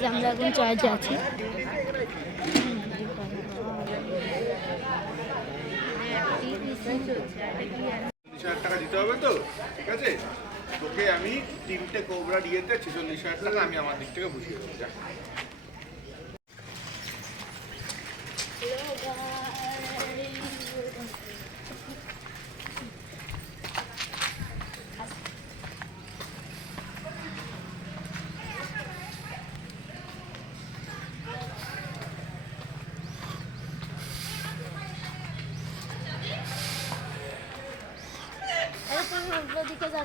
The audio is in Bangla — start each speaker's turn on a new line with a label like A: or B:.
A: যে আমরা
B: এখন চার্জে আছি টাকা দিতে হবে তো ঠিক আছে তোকে আমি তিনটে কোবরা দিয়েছি চল্লিশ হাজার টাকা আমি আমার দিক থেকে বুঝিয়ে দেবো